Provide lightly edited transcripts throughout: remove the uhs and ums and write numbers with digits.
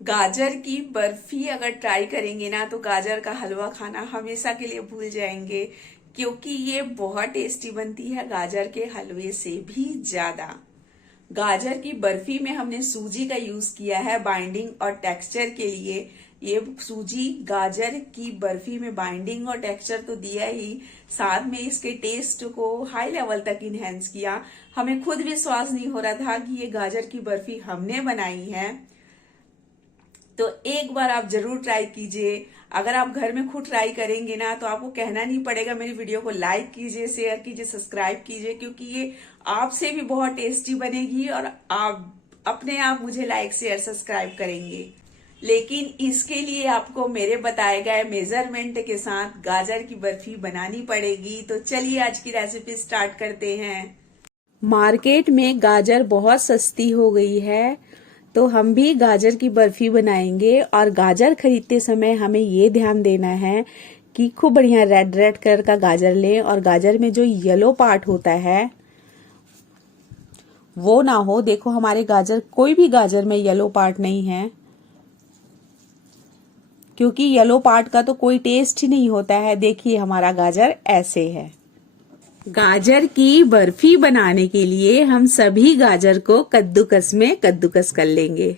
गाजर की बर्फी अगर ट्राई करेंगे ना तो गाजर का हलवा खाना हमेशा के लिए भूल जाएंगे, क्योंकि ये बहुत टेस्टी बनती है गाजर के हलवे से भी ज्यादा। गाजर की बर्फी में हमने सूजी का यूज किया है बाइंडिंग और टेक्सचर के लिए। ये सूजी गाजर की बर्फी में बाइंडिंग और टेक्सचर तो दिया ही, साथ में इसके टेस्ट को हाई लेवल तक इनहेंस किया। हमें खुद विश्वास नहीं हो रहा था कि ये गाजर की बर्फी हमने बनाई है। तो एक बार आप जरूर ट्राई कीजिए। अगर आप घर में खुद ट्राई करेंगे ना तो आपको कहना नहीं पड़ेगा, मेरी वीडियो को लाइक कीजिए, शेयर कीजिए, सब्सक्राइब कीजिए, क्योंकि ये आपसे भी बहुत टेस्टी बनेगी और आप अपने आप मुझे लाइक शेयर सब्सक्राइब करेंगे। लेकिन इसके लिए आपको मेरे बताए गए मेजरमेंट के साथ गाजर की बर्फी बनानी पड़ेगी। तो चलिए आज की रेसिपी स्टार्ट करते हैं। मार्केट में गाजर बहुत सस्ती हो गई है, तो हम भी गाजर की बर्फी बनाएंगे। और गाजर खरीदते समय हमें ये ध्यान देना है कि खूब बढ़िया रेड रेड कलर का गाजर लें, और गाजर में जो येलो पार्ट होता है वो ना हो। देखो हमारे गाजर, कोई भी गाजर में येलो पार्ट नहीं है, क्योंकि येलो पार्ट का तो कोई टेस्ट ही नहीं होता है। देखिए हमारा गाजर ऐसे है। गाजर की बर्फी बनाने के लिए हम सभी गाजर को कद्दूकस में कद्दूकस कर लेंगे।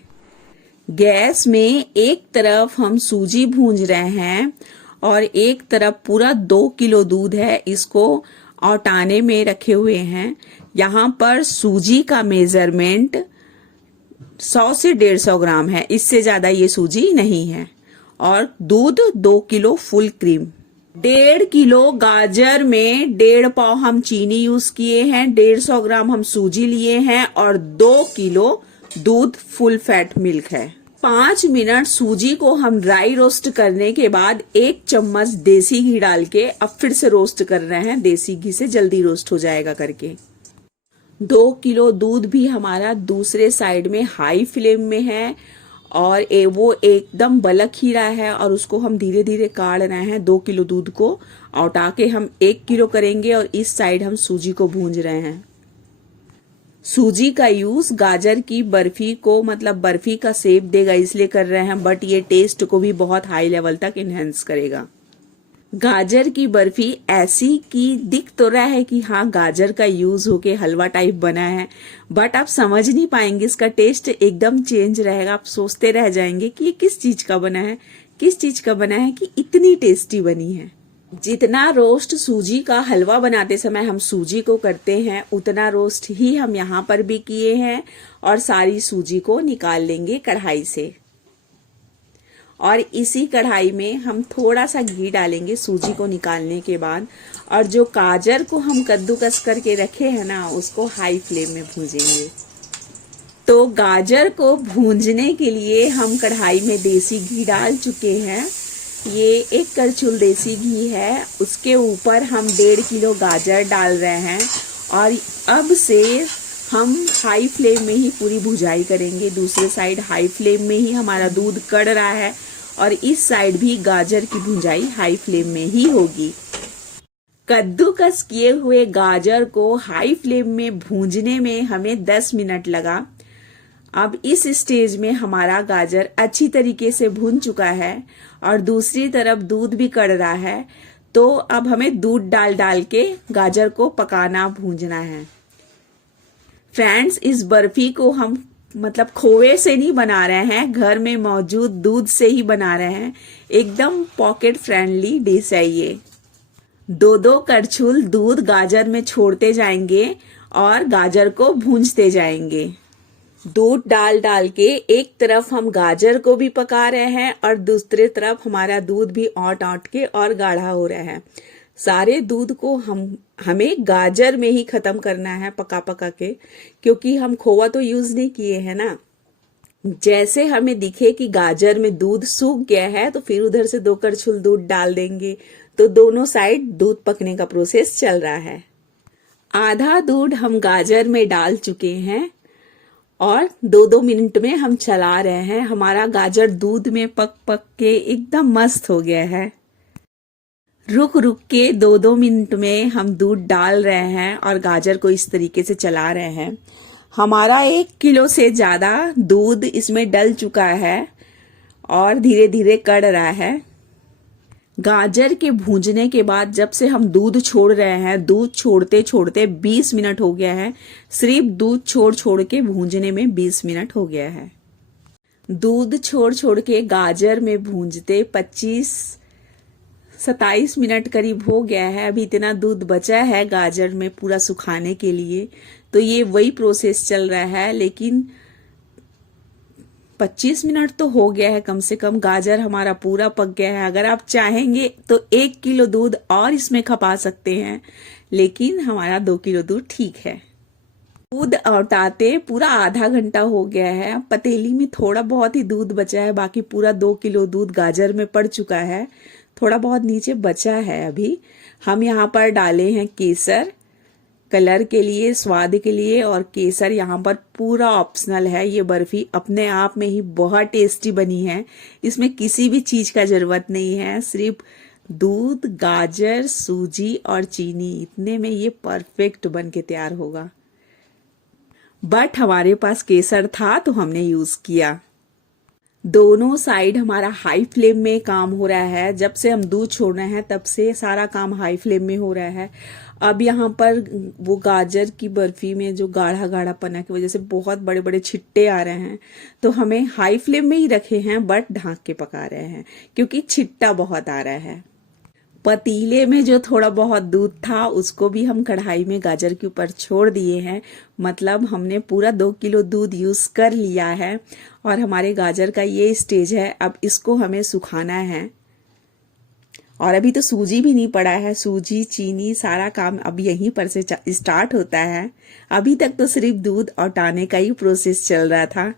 गैस में एक तरफ हम सूजी भूंज रहे हैं और एक तरफ पूरा 2 किलो दूध है, इसको औटाने में रखे हुए हैं। यहाँ पर सूजी का मेजरमेंट 100 से 150 ग्राम है, इससे ज्यादा ये सूजी नहीं है। और दूध 2 किलो फुल क्रीम। 1.5 किलो गाजर में 1.5 पाव हम चीनी यूज किए हैं, 150 ग्राम हम सूजी लिए हैं और 2 किलो दूध फुल फैट मिल्क है। 5 मिनट सूजी को हम ड्राई रोस्ट करने के बाद 1 चम्मच देसी घी डाल के अब फिर से रोस्ट कर रहे हैं। देसी घी से जल्दी रोस्ट हो जाएगा करके। 2 किलो दूध भी हमारा दूसरे साइड में हाई फ्लेम में है और वो एकदम बलक ही रहा है, और उसको हम धीरे धीरे काढ़ रहे हैं। 2 किलो दूध को औटा के हम 1 किलो करेंगे और इस साइड हम सूजी को भूंज रहे हैं। सूजी का यूज गाजर की बर्फी को मतलब बर्फी का शेप देगा इसलिए कर रहे हैं, बट ये टेस्ट को भी बहुत हाई लेवल तक इनहेंस करेगा। गाजर की बर्फी ऐसी कि दिख तो रहा है कि हाँ गाजर का यूज होके हलवा टाइप बना है, बट आप समझ नहीं पाएंगे, इसका टेस्ट एकदम चेंज रहेगा। आप सोचते रह जाएंगे कि ये किस चीज का बना है, किस चीज का बना है कि इतनी टेस्टी बनी है। जितना रोस्ट सूजी का हलवा बनाते समय हम सूजी को करते हैं, उतना रोस्ट ही हम यहाँ पर भी किए हैं। और सारी सूजी को निकाल लेंगे कढ़ाई से, और इसी कढ़ाई में हम थोड़ा सा घी डालेंगे सूजी को निकालने के बाद। और जो गाजर को हम कद्दूकस करके रखे हैं ना, उसको हाई फ्लेम में भूंजेंगे। तो गाजर को भूंजने के लिए हम कढ़ाई में देसी घी डाल चुके हैं। ये 1 करछुल देसी घी है, उसके ऊपर हम 1.5 किलो गाजर डाल रहे हैं। और अब से हम हाई फ्लेम में ही पूरी भुजाई करेंगे। दूसरे साइड हाई फ्लेम में ही हमारा दूध कड़ रहा है और इस साइड भी गाजर की भुजाई हाई फ्लेम में ही होगी। कद्दूकस किए हुए गाजर को हाई फ्लेम में भूंजने में हमें 10 मिनट लगा। अब इस स्टेज में हमारा गाजर अच्छी तरीके से भून चुका है और दूसरी तरफ दूध भी कड़ रहा है। तो अब हमें दूध डाल डाल के गाजर को पकाना, भूंजना है। फ्रेंड्स, इस बर्फी को हम मतलब खोए से नहीं बना रहे हैं, घर में मौजूद दूध से ही बना रहे हैं। एकदम पॉकेट फ्रेंडली डिश है ये। 2-2 करछुल दूध गाजर में छोड़ते जाएंगे और गाजर को भूंजते जाएंगे। दूध डाल डाल के एक तरफ हम गाजर को भी पका रहे हैं और दूसरे तरफ हमारा दूध भी औट औट के और गाढ़ा हो रहा है। सारे दूध को हमें गाजर में ही खत्म करना है पका पका के, क्योंकि हम खोवा तो यूज नहीं किए हैं ना। जैसे हमें दिखे कि गाजर में दूध सूख गया है तो फिर उधर से 2 करछुल दूध डाल देंगे। तो दोनों साइड दूध पकने का प्रोसेस चल रहा है। आधा दूध हम गाजर में डाल चुके हैं और 2-2 मिनट में हम चला रहे हैं। हमारा गाजर दूध में पक पक के एकदम मस्त हो गया है। रुक रुक के 2-2 मिनट में हम दूध डाल रहे हैं और गाजर को इस तरीके से चला रहे हैं। हमारा 1 किलो से ज्यादा दूध इसमें डल चुका है। और धीरे धीरे कढ़ रहा है। गाजर के भूनने के बाद जब से हम दूध छोड़ रहे हैं, दूध छोड़ते छोड़ते 20 मिनट हो गया है। सिर्फ दूध छोड़ छोड़ के भूनने में 20 मिनट हो गया है। दूध छोड़ छोड़ के गाजर में भूनते 25-27 मिनट करीब हो गया है। अभी इतना दूध बचा है गाजर में पूरा सुखाने के लिए, तो ये वही प्रोसेस चल रहा है। लेकिन 25 मिनट तो हो गया है कम से कम। गाजर हमारा पूरा पक गया है। अगर आप चाहेंगे तो 1 किलो दूध और इसमें खपा सकते हैं, लेकिन हमारा 2 किलो दूध ठीक है। दूध औटाते पूरा आधा घंटा हो गया है। पतीली में थोड़ा बहुत ही दूध बचा है, बाकी पूरा 2 किलो दूध गाजर में पड़ चुका है। थोड़ा बहुत नीचे बचा है। अभी हम यहाँ पर डाले हैं केसर, कलर के लिए, स्वाद के लिए। और केसर यहाँ पर पूरा ऑप्शनल है। ये बर्फी अपने आप में ही बहुत टेस्टी बनी है। इसमें किसी भी चीज का जरूरत नहीं है, सिर्फ दूध, गाजर, सूजी और चीनी, इतने में ये परफेक्ट बन के तैयार होगा। बट हमारे पास केसर था तो हमने यूज किया। दोनों साइड हमारा हाई फ्लेम में काम हो रहा है। जब से हम दूध छोड़ रहे हैं तब से सारा काम हाई फ्लेम में हो रहा है। अब यहाँ पर वो गाजर की बर्फी में जो गाढ़ा गाढ़ा पना की वजह से बहुत बड़े बड़े छिट्टे आ रहे हैं, तो हमें हाई फ्लेम में ही रखे हैं बट ढांक के पका रहे हैं क्योंकि छिट्टा बहुत आ रहा है। पतीले में जो थोड़ा बहुत दूध था उसको भी हम कढ़ाई में गाजर के ऊपर छोड़ दिए हैं। मतलब हमने पूरा 2 किलो दूध यूज कर लिया है और हमारे गाजर का ये स्टेज है। अब इसको हमें सुखाना है। और अभी तो सूजी भी नहीं पड़ा है। सूजी, चीनी, सारा काम अब यहीं पर से स्टार्ट होता है। अभी तक तो सिर्फ दूध औटाने का ही प्रोसेस चल रहा था।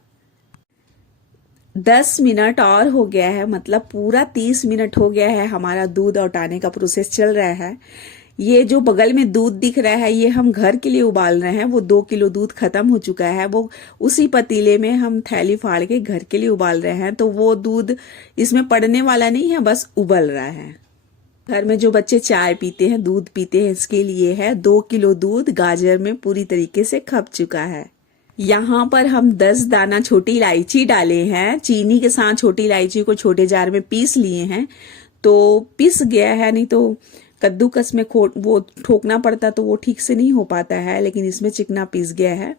10 मिनट और हो गया है, मतलब पूरा 30 मिनट हो गया है हमारा दूध औटाने का प्रोसेस चल रहा है। ये जो बगल में दूध दिख रहा है ये हम घर के लिए उबाल रहे हैं। वो 2 किलो दूध खत्म हो चुका है। वो उसी पतीले में हम थैली फाड़ के घर के लिए उबाल रहे हैं, तो वो दूध इसमें पड़ने वाला नहीं है, बस उबल रहा है। घर में जो बच्चे चाय पीते हैं, दूध पीते हैं, इसके लिए है। 2 किलो दूध गाजर में पूरी तरीके से खप चुका है। यहाँ पर हम 10 दाना छोटी इलायची डाले हैं। चीनी के साथ छोटी इलायची को छोटे जार में पीस लिए हैं, तो पिस गया है। नहीं तो कद्दूकस में वो ठोकना पड़ता तो वो ठीक से नहीं हो पाता है, लेकिन इसमें चिकना पीस गया है।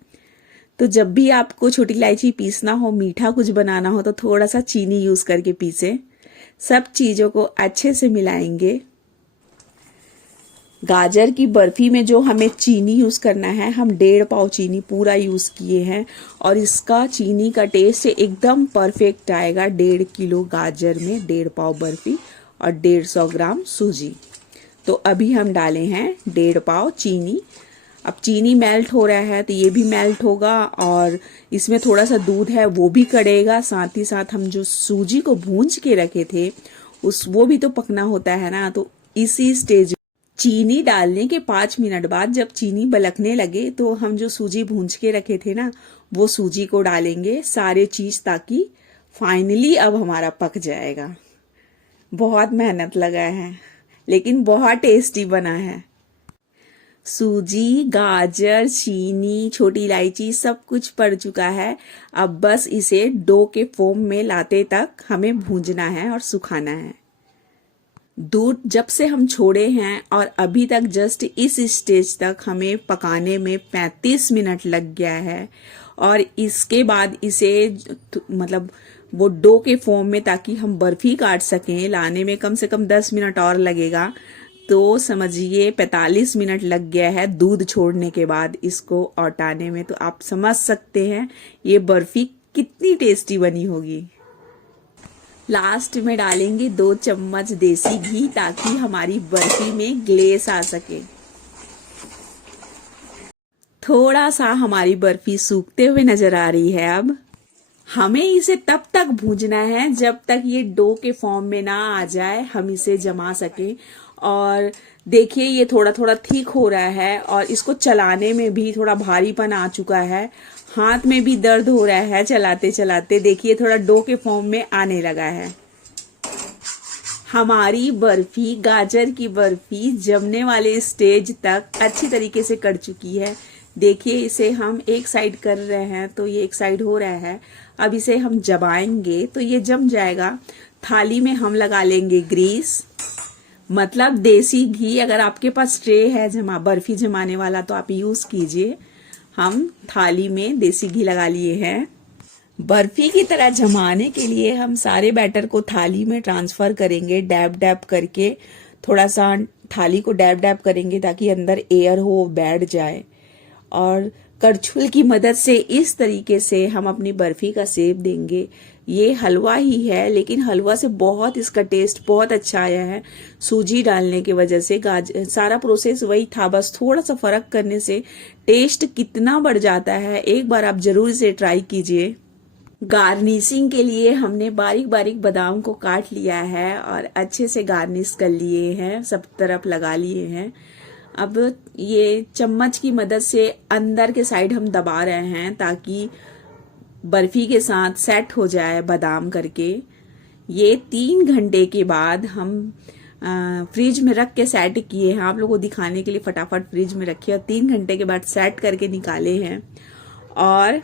तो जब भी आपको छोटी इलायची पीसना हो, मीठा कुछ बनाना हो, तो थोड़ा सा चीनी यूज करके पीसे। सब चीजों को अच्छे से मिलाएंगे। गाजर की बर्फी में जो हमें चीनी यूज करना है, हम 1.5 पाव चीनी पूरा यूज किए हैं और इसका चीनी का टेस्ट एकदम परफेक्ट आएगा। 1.5 किलो गाजर में 1.5 पाव बर्फी और 150 ग्राम सूजी। तो अभी हम डाले हैं 1.5 पाव चीनी। अब चीनी मेल्ट हो रहा है तो ये भी मेल्ट होगा और इसमें थोड़ा सा दूध है वो भी कड़ेगा। साथ ही साथ हम जो सूजी को भूंज के रखे थे वो भी तो पकना होता है ना। तो इसी स्टेज चीनी डालने के 5 मिनट बाद जब चीनी बलकने लगे तो हम जो सूजी भूंज के रखे थे ना, वो सूजी को डालेंगे सारे चीज, ताकि फाइनली अब हमारा पक जाएगा। बहुत मेहनत लगा है लेकिन बहुत टेस्टी बना है। सूजी, गाजर, चीनी, छोटी इलायची सब कुछ पड़ चुका है। अब बस इसे डो के फॉर्म में लाते तक हमें भूंजना है और सुखाना है। दूध जब से हम छोड़े हैं और अभी तक जस्ट इस स्टेज तक हमें पकाने में 35 मिनट लग गया है। और इसके बाद इसे मतलब वो डो के फॉर्म में, ताकि हम बर्फी काट सकें, लाने में कम से कम 10 मिनट और लगेगा। तो समझिए 45 मिनट लग गया है दूध छोड़ने के बाद इसको औटाने में। तो आप समझ सकते हैं ये बर्फी कितनी टेस्टी बनी होगी। लास्ट में डालेंगे 2 चम्मच देसी घी, ताकि हमारी बर्फी में ग्लेस आ सके। थोड़ा सा हमारी बर्फी सूखते हुए नजर आ रही है। अब हमें इसे तब तक भूंजना है जब तक ये डो के फॉर्म में ना आ जाए, हम इसे जमा सके। और देखिए ये थोड़ा थोड़ा ठीक हो रहा है और इसको चलाने में भी थोड़ा भारीपन आ चुका है। हाथ में भी दर्द हो रहा है चलाते चलाते। देखिए थोड़ा डो के फॉर्म में आने लगा है। हमारी बर्फी, गाजर की बर्फी जमने वाले स्टेज तक अच्छी तरीके से कट चुकी है। देखिए इसे हम एक साइड कर रहे हैं तो ये एक साइड हो रहा है। अब इसे हम जमाएंगे तो ये जम जाएगा। थाली में हम लगा लेंगे ग्रीस, मतलब देसी घी। अगर आपके पास ट्रे है बर्फी जमाने वाला तो आप यूज कीजिए। हम थाली में देसी घी लगा लिए हैं। बर्फी की तरह जमाने के लिए हम सारे बैटर को थाली में ट्रांसफर करेंगे, डैब डैब करके। थोड़ा सा थाली को डैब डैब करेंगे ताकि अंदर एयर हो, बैठ जाए। और करछुल की मदद से इस तरीके से हम अपनी बर्फी का शेप देंगे। ये हलवा ही है, लेकिन हलवा से बहुत इसका टेस्ट बहुत अच्छा आया है सूजी डालने की वजह से। सारा प्रोसेस वही था, बस थोड़ा सा फर्क करने से टेस्ट कितना बढ़ जाता है। एक बार आप जरूर इसे ट्राई कीजिए। गार्निशिंग के लिए हमने बारीक बारीक बादाम को काट लिया है और अच्छे से गार्निश कर लिए हैं, सब तरफ लगा लिए हैं। अब ये चम्मच की मदद से अंदर के साइड हम दबा रहे हैं ताकि बर्फी के साथ सेट हो जाए बादाम करके। ये 3 घंटे के बाद हम फ्रिज में रख के सेट किए हैं। आप लोगों को दिखाने के लिए फटाफट फ्रिज में रखे और 3 घंटे के बाद सेट करके निकाले हैं। और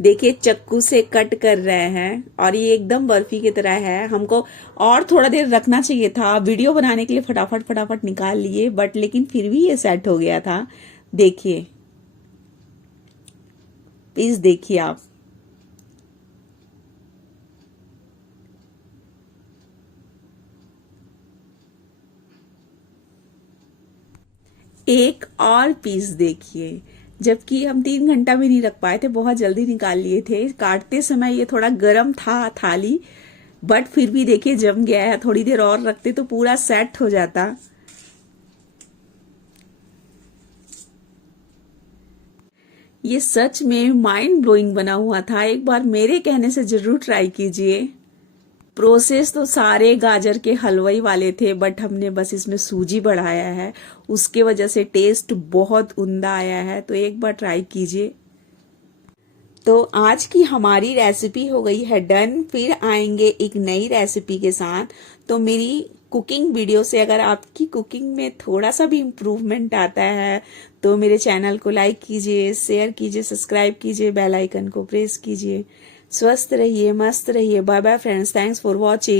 देखिए चक्कू से कट कर रहे हैं और ये एकदम बर्फी की तरह है। हमको और थोड़ा देर रखना चाहिए था, वीडियो बनाने के लिए फटाफट फटाफट निकाल लिए, बट लेकिन फिर भी ये सेट हो गया था। देखिए पीस देखिए आप। एक और पीस देखिए, जबकि हम 3 घंटा भी नहीं रख पाए थे, बहुत जल्दी निकाल लिए थे। काटते समय ये थोड़ा गर्म था थाली, बट फिर भी देखिए जम गया है। थोड़ी देर और रखते तो पूरा सेट हो जाता। ये सच में माइंड ब्लोइंग बना हुआ था। एक बार मेरे कहने से जरूर ट्राई कीजिए। प्रोसेस तो सारे गाजर के हलवाई वाले थे, बट हमने बस इसमें सूजी बढ़ाया है, उसके वजह से टेस्ट बहुत उम्दा आया है। तो एक बार ट्राई कीजिए। तो आज की हमारी रेसिपी हो गई है डन। फिर आएंगे एक नई रेसिपी के साथ। तो मेरी कुकिंग वीडियो से अगर आपकी कुकिंग में थोड़ा सा भी इम्प्रूवमेंट आता है तो मेरे चैनल को लाइक कीजिए, शेयर कीजिए, सब्सक्राइब कीजिए, बेल आइकन को प्रेस कीजिए। स्वस्थ रहिए, मस्त रहिए। Bye bye friends, thanks for watching.